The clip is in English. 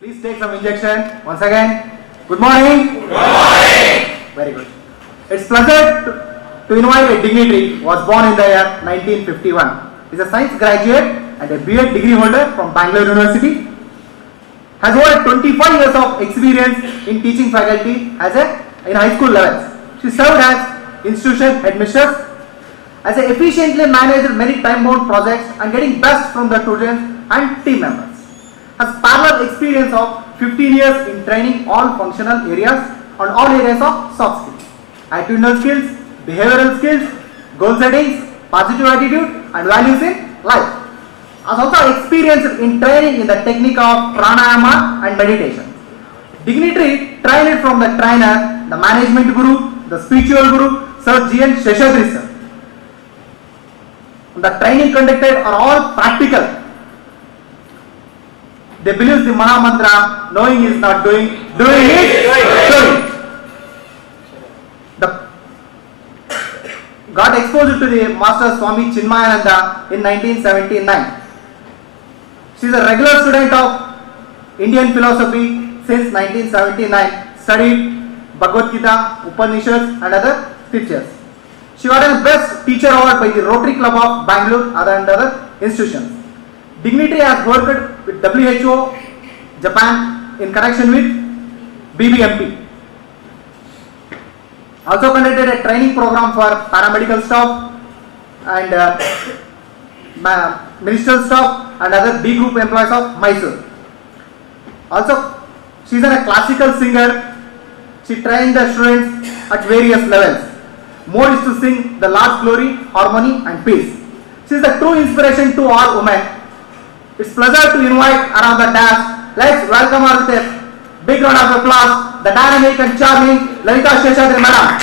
Please take some injection once again. Good morning. Good morning. Very good. It's pleasure to invite a dignitary who was born in the year 1951. He is a science graduate and a B.Ed degree holder from Bangalore University. Has over 25 years of experience in teaching faculty in high school levels. She served as institution headmistress, as a efficiently managed many time-bound projects and getting best from the students and team members. Has parallel experience of 15 years in training all functional areas on all areas of soft skills, attitudinal skills, behavioral skills, goal settings, positive attitude and values in life. Has also experience in training in the technique of pranayama and meditation. Dignitary trained from the trainer, the management guru, the spiritual guru, Sir G.N. Seshadri sir. The training conducted are all practical. They believe the Maha Mantra, knowing is not doing, doing is doing. Got exposed to the Master Swami Chinmayananda in 1979. She is a regular student of Indian philosophy since 1979, studied Bhagavad Gita, Upanishads and other scriptures. She got a Best Teacher Award by the Rotary Club of Bangalore and other institutions. Dignitary has worked with WHO, Japan in connection with BBMP. Also conducted a training program for paramedical staff and ministerial staff and other B group employees of Mysore. Also, she is a classical singer. She trained the students at various levels. More is to sing the Lord's glory, harmony and peace. She is the true inspiration to all women. It's pleasure to invite around the dance. Let's welcome her with a big round of applause, the dynamic and charming Lalitha Seshadri madam.